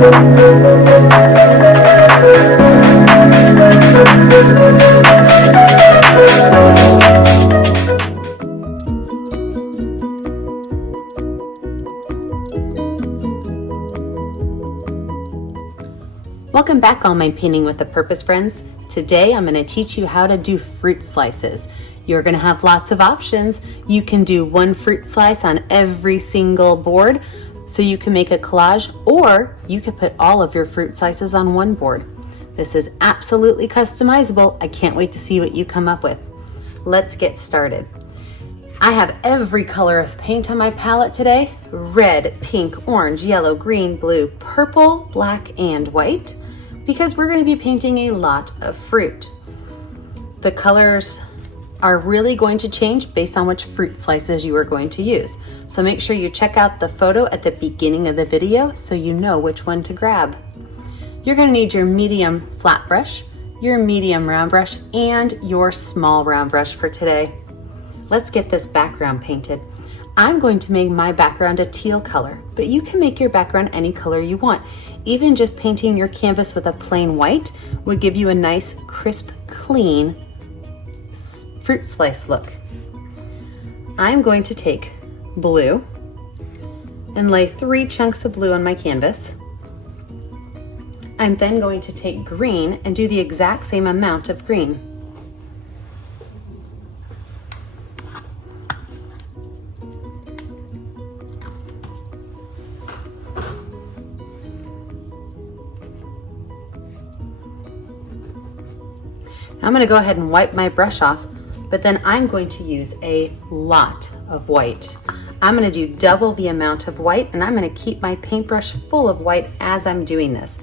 Welcome back, all my Painting with a Purpose friends. Today I'm going to teach you how to do fruit slices. You're going to have lots of options. You can do one fruit slice on every single board, so you can make a collage, or you could put all of your fruit slices on one board. This is absolutely customizable. I can't wait to see what you come up with. Let's get started. I have every color of paint on my palette today: red, pink, orange, yellow, green, blue, purple, black, and white, because we're going to be painting a lot of fruit. The colors are really going to change based on which fruit slices you are going to use. So make sure you check out the photo at the beginning of the video so you know which one to grab. You're going to need your medium flat brush, your medium round brush, and your small round brush for today. Let's get this background painted. I'm going to make my background a teal color, but you can make your background any color you want. Even just painting your canvas with a plain white would give you a nice, crisp, clean fruit slice look. I'm going to take blue and lay 3 chunks of blue on my canvas. I'm then going to take green and do the exact same amount of green. I'm going to go ahead and wipe my brush off, but then I'm going to use a lot of white. I'm going to do double the amount of white, and I'm going to keep my paintbrush full of white as I'm doing this.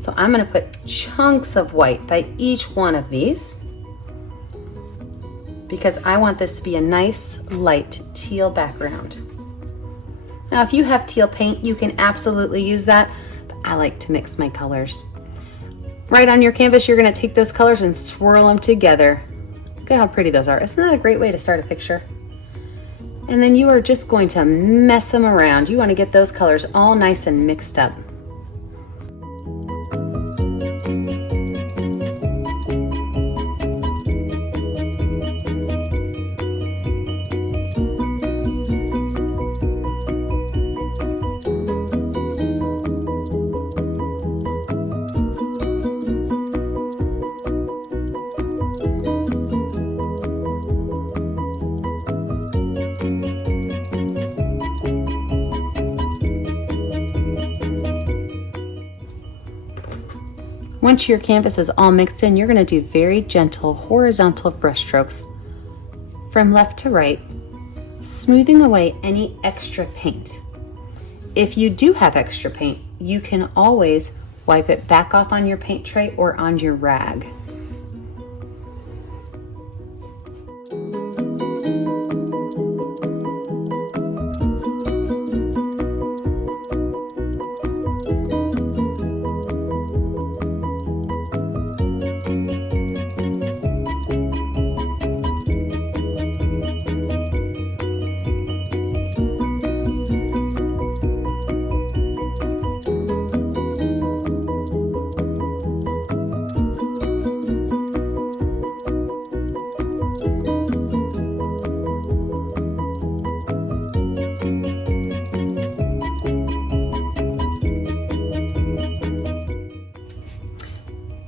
So I'm going to put chunks of white by each one of these, because I want this to be a nice light teal background. Now, if you have teal paint, you can absolutely use that, but I like to mix my colors. Right on your canvas, you're going to take those colors and swirl them together. Look at how pretty those are. Isn't that a great way to start a picture? And then you are just going to mess them around. You want to get those colors all nice and mixed up. Once your canvas is all mixed in, you're going to do very gentle horizontal brush strokes from left to right, smoothing away any extra paint. If you do have extra paint, you can always wipe it back off on your paint tray or on your rag.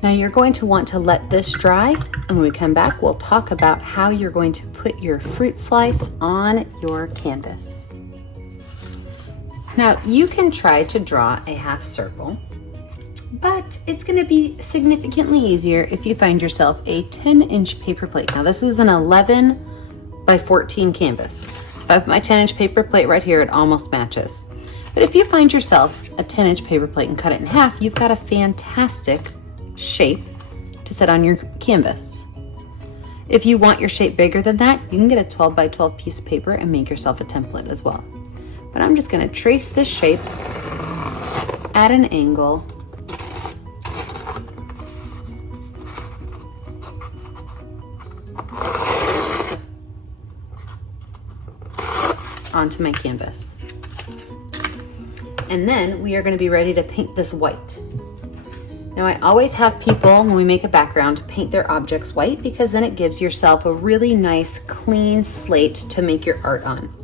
Now you're going to want to let this dry, and when we come back, we'll talk about how you're going to put your fruit slice on your canvas. Now you can try to draw a half circle, but it's going to be significantly easier if you find yourself a 10-inch paper plate. Now this is an 11 by 14 canvas. So if I put my 10-inch paper plate right here, it almost matches. But if you find yourself a 10-inch paper plate and cut it in half, you've got a fantastic shape to set on your canvas. If you want your shape bigger than that, you can get a 12 by 12 piece of paper and make yourself a template as well. But I'm just going to trace this shape at an angle onto my canvas. And then we are going to be ready to paint this white. Now I always have people, when we make a background, paint their objects white because then it gives yourself a really nice clean slate to make your art on.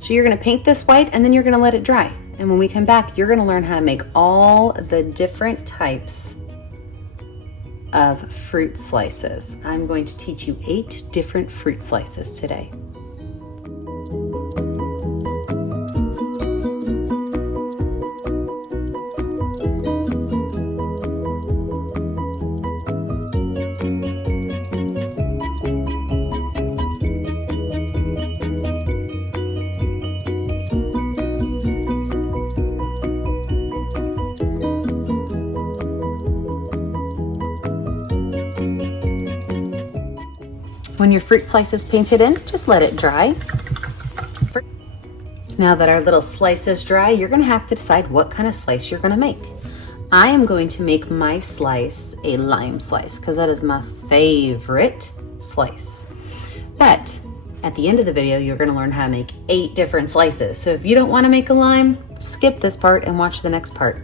So you're going to paint this white and then you're going to let it dry. And when we come back, you're going to learn how to make all the different types of fruit slices. I'm going to teach you 8 different fruit slices today. When your fruit slice is painted in, just let it dry. Now that our little slice is dry, you're gonna have to decide what kind of slice you're gonna make. I am going to make my slice a lime slice because that is my favorite slice. But at the end of the video, you're gonna learn how to make 8 different slices. So if you don't wanna make a lime, skip this part and watch the next part.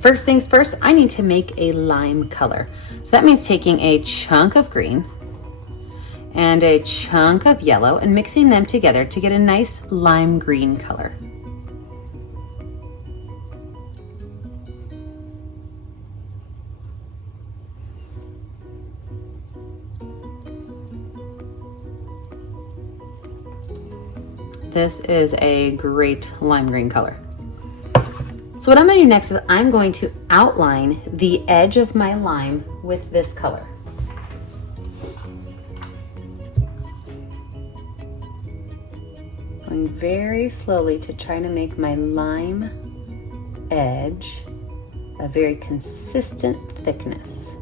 First things first, I need to make a lime color. So that means taking a chunk of green and a chunk of yellow and mixing them together to get a nice lime green color. This is a great lime green color. So what I'm gonna do next is I'm going to outline the edge of my lime with this color. Going very slowly to try to make my lime edge a very consistent thickness.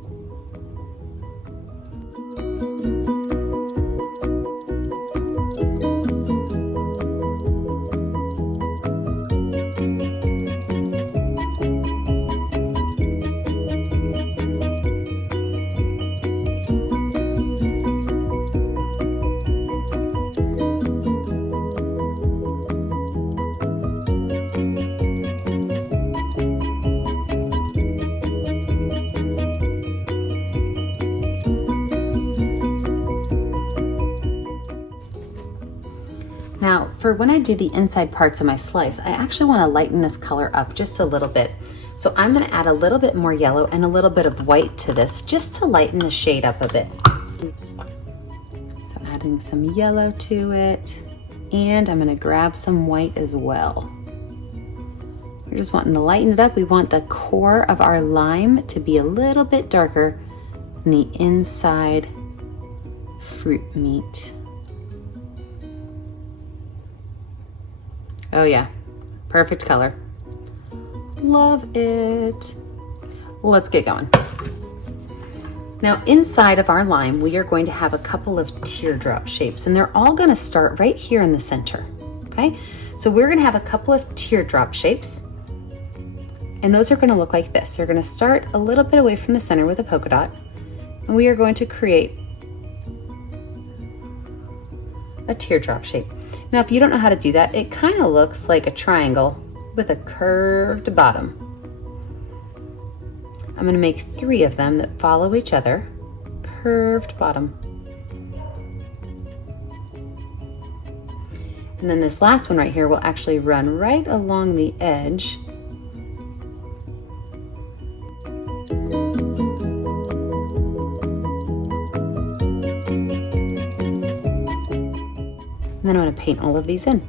Now, for when I do the inside parts of my slice, I actually want to lighten this color up just a little bit. So I'm going to add a little bit more yellow and a little bit of white to this just to lighten the shade up a bit. So adding some yellow to it, and I'm going to grab some white as well. We're just wanting to lighten it up. We want the core of our lime to be a little bit darker than the inside fruit meat. Oh yeah, perfect color. Love it. Let's get going. Now inside of our lime, we are going to have a couple of teardrop shapes, and they're all gonna start right here in the center, okay? So we're gonna have a couple of teardrop shapes, and those are gonna look like this. They're gonna start a little bit away from the center with a polka dot, and we are going to create a teardrop shape. Now, if you don't know how to do that, it kind of looks like a triangle with a curved bottom. I'm going to make 3 of them that follow each other, curved bottom. And then this last one right here will actually run right along the edge . And then I'm going to paint all of these in.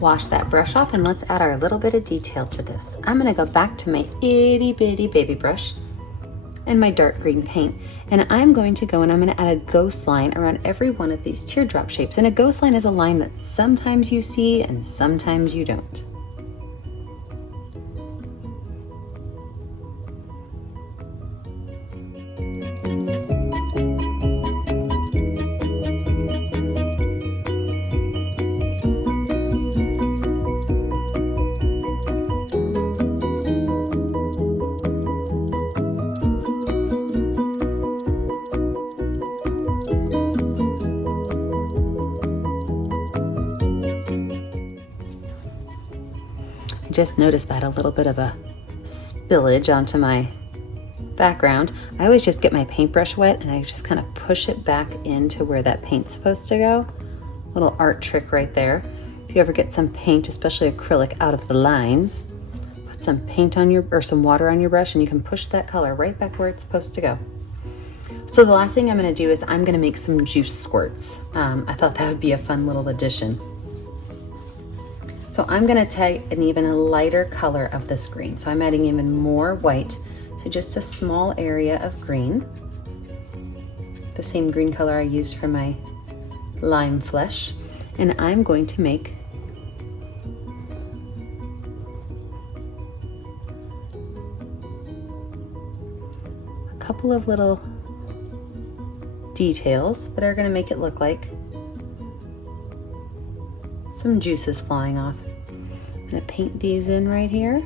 Wash that brush off and let's add our little bit of detail to this. I'm gonna go back to my itty bitty baby brush and my dark green paint. And I'm going to go and I'm gonna add a ghost line around every one of these teardrop shapes. And a ghost line is a line that sometimes you see and sometimes you don't. I just noticed that a little bit of a spillage onto my background. I always just get my paintbrush wet and I just kind of push it back into where that paint's supposed to go. Little art trick right there. If you ever get some paint, especially acrylic, out of the lines, put some paint on your, or some water on your brush, and you can push that color right back where it's supposed to go. So the last thing I'm gonna do is I'm gonna make some juice squirts. I thought that would be a fun little addition. So I'm gonna take an even lighter color of this green. So I'm adding even more white to just a small area of green. The same green color I used for my lime flesh. And I'm going to make a couple of little details that are gonna make it look like some juices flying off. I'm gonna paint these in right here.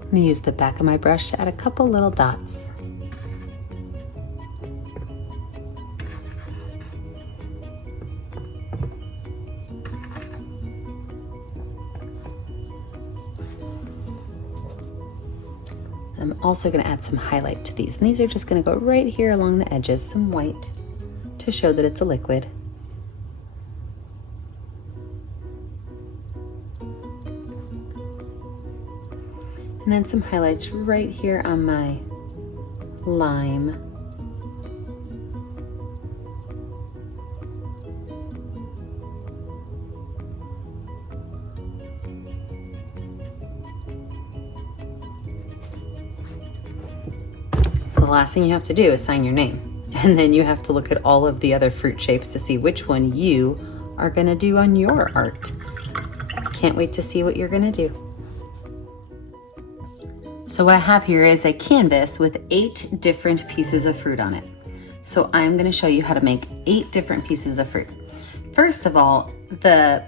I'm gonna use the back of my brush to add a couple little dots. I'm also gonna add some highlight to these, and these are just gonna go right here along the edges, some white to show that it's a liquid. And then some highlights right here on my lime. The last thing you have to do is sign your name. And then you have to look at all of the other fruit shapes to see which one you are gonna do on your art. Can't wait to see what you're gonna do. So what I have here is a canvas with 8 different pieces of fruit on it. So I'm gonna show you how to make 8 different pieces of fruit. First of all, the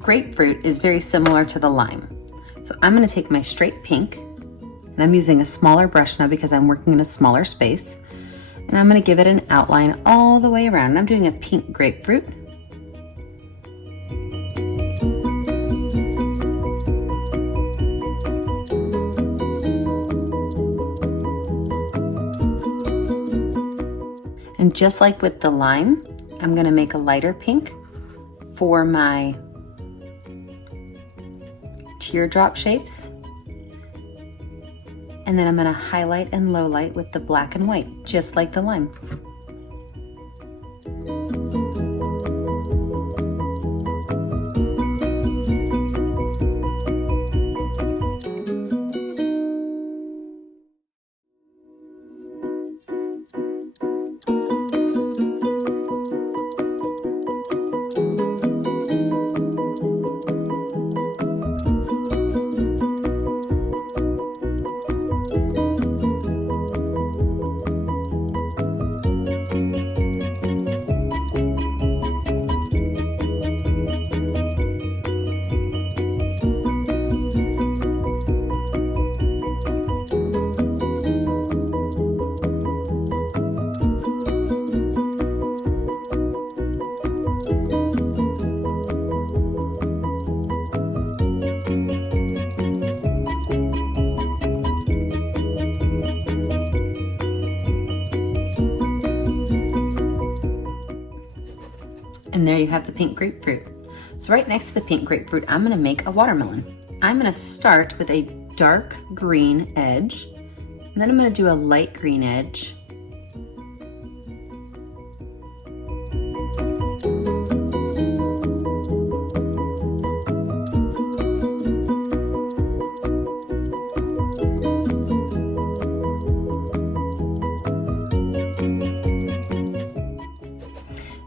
grapefruit is very similar to the lime. So I'm gonna take my straight pink, and I'm using a smaller brush now because I'm working in a smaller space. And I'm gonna give it an outline all the way around. And I'm doing a pink grapefruit. And just like with the lime, I'm gonna make a lighter pink for my teardrop shapes. And then I'm gonna highlight and low light with the black and white, just like the lime. And there you have the pink grapefruit. So right next to the pink grapefruit, I'm gonna make a watermelon. I'm gonna start with a dark green edge, and then I'm gonna do a light green edge.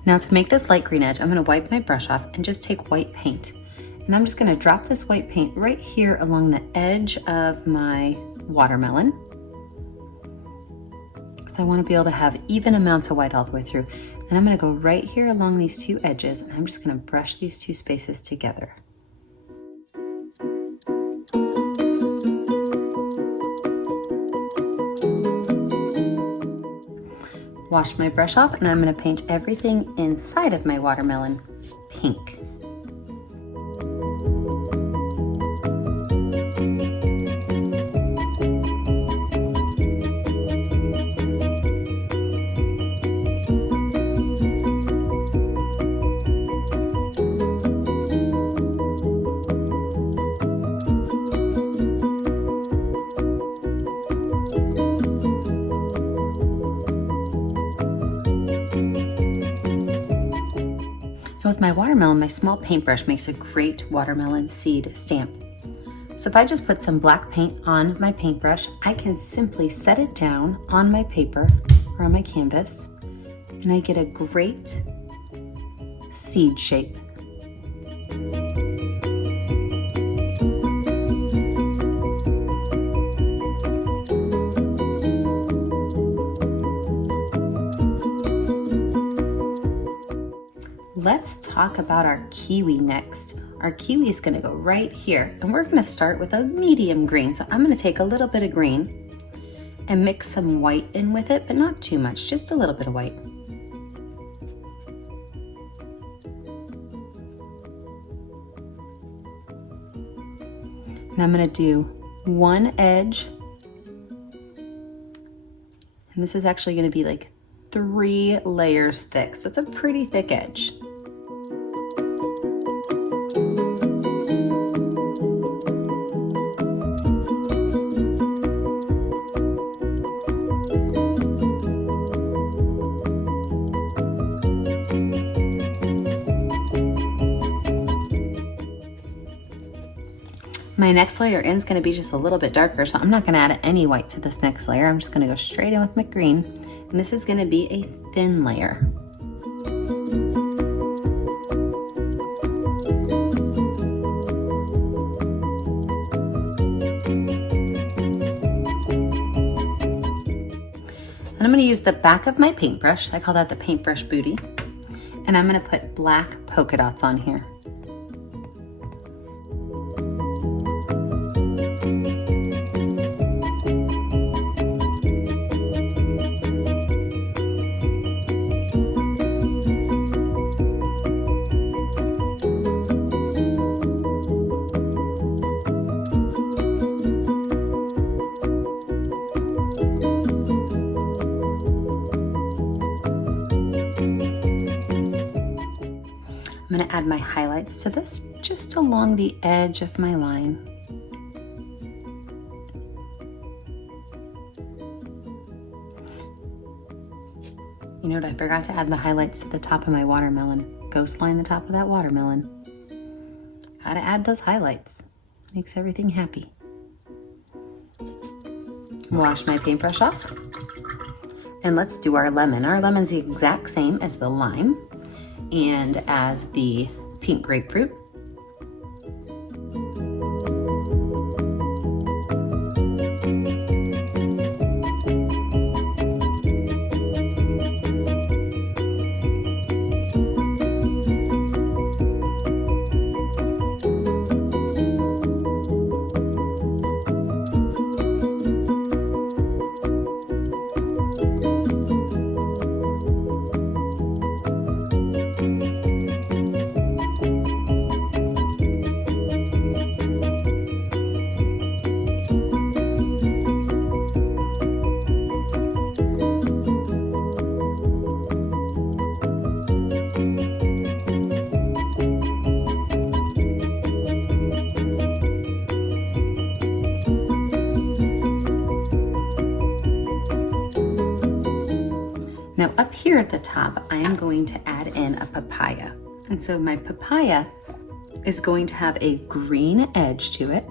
Now to make this light green edge, I'm gonna wipe my brush off and just take white paint. And I'm just gonna drop this white paint right here along the edge of my watermelon, because I wanna be able to have even amounts of white all the way through. And I'm gonna go right here along these two edges, and I'm just gonna brush these two spaces together. Wash my brush off, and I'm going to paint everything inside of my watermelon pink. With my watermelon, my small paintbrush makes a great watermelon seed stamp. So if I just put some black paint on my paintbrush, I can simply set it down on my paper or on my canvas, and I get a great seed shape. Let's talk about our kiwi next. Our kiwi is gonna go right here, and we're gonna start with a medium green. So I'm gonna take a little bit of green and mix some white in with it, but not too much, just a little bit of white. And I'm gonna do one edge, and this is actually gonna be like 3 layers thick, so it's a pretty thick edge. My next layer in is going to be just a little bit darker, so I'm not going to add any white to this next layer. I'm just going to go straight in with my green, and this is going to be a thin layer. And I'm going to use the back of my paintbrush, I call that the paintbrush booty, and I'm going to put black polka dots on here. I'm going to add my highlights to this just along the edge of my line. You know what? I forgot to add the highlights to the top of my watermelon. Ghost line the top of that watermelon. Gotta add those highlights. Makes everything happy. Wash my paintbrush off. And let's do our lemon. Our lemon's the exact same as the lime and as the pink grapefruit. Now up here at the top, I am going to add in a papaya. And so my papaya is going to have a green edge to it.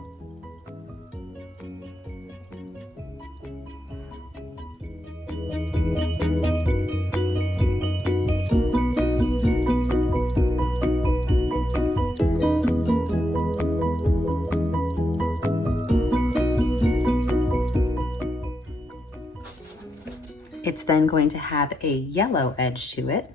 It's then going to have a yellow edge to it.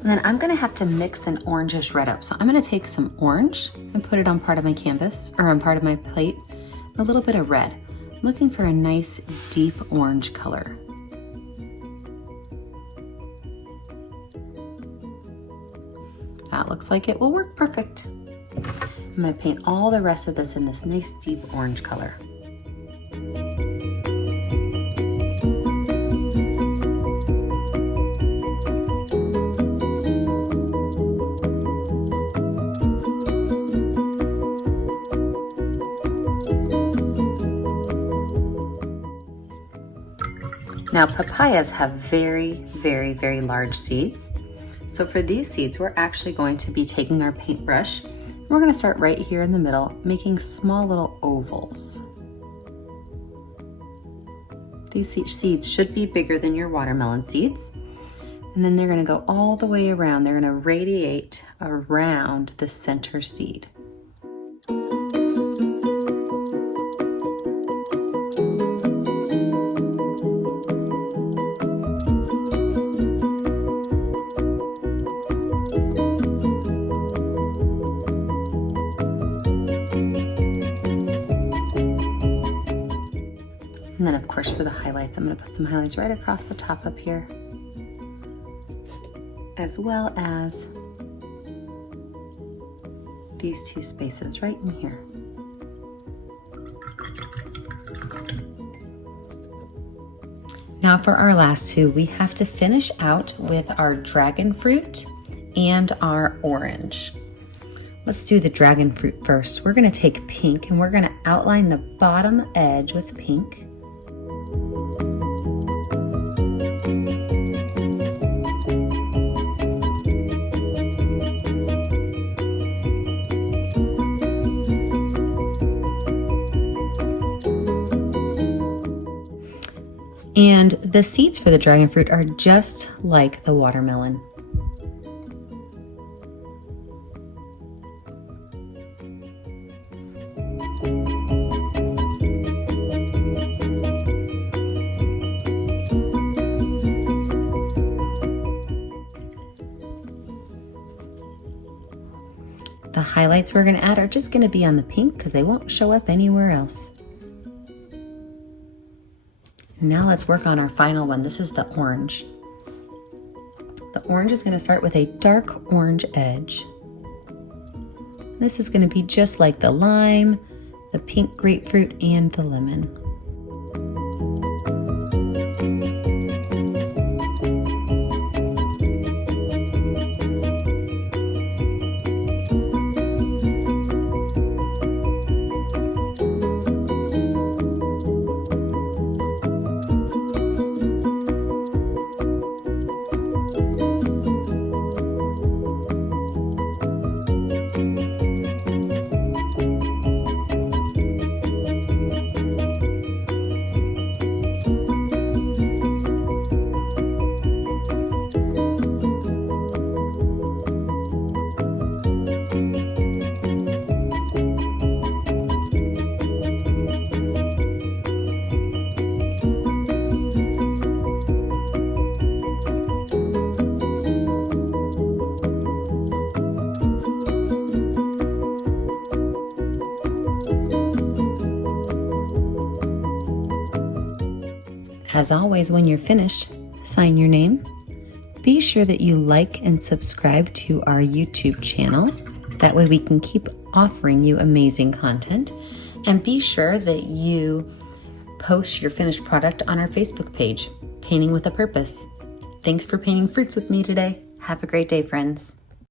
And then I'm gonna have to mix an orangish red up. So I'm gonna take some orange and put it on part of my canvas, or on part of my plate, a little bit of red. I'm looking for a nice deep orange color. That looks like it will work perfect. I'm gonna paint all the rest of this in this nice deep orange color. Now papayas have very, very, very large seeds. So for these seeds, we're actually going to be taking our paintbrush. We're gonna start right here in the middle, making small little ovals. These seeds should be bigger than your watermelon seeds. And then they're gonna go all the way around. They're gonna radiate around the center seed. And then of course for the highlights, I'm gonna put some highlights right across the top up here, as well as these two spaces right in here. Now for our last two, we have to finish out with our dragon fruit and our orange. Let's do the dragon fruit first. We're gonna take pink and we're gonna outline the bottom edge with pink. And the seeds for the dragon fruit are just like the watermelon. The highlights we're going to add are just going to be on the pink because they won't show up anywhere else. Now let's work on our final one. This is the orange. The orange is going to start with a dark orange edge. This is going to be just like the lime, the pink grapefruit, and the lemon. As always, when you're finished, sign your name. Be sure that you like and subscribe to our YouTube channel. That way we can keep offering you amazing content. And be sure that you post your finished product on our Facebook page, Painting with a Purpose. Thanks for painting fruits with me today. Have a great day, friends.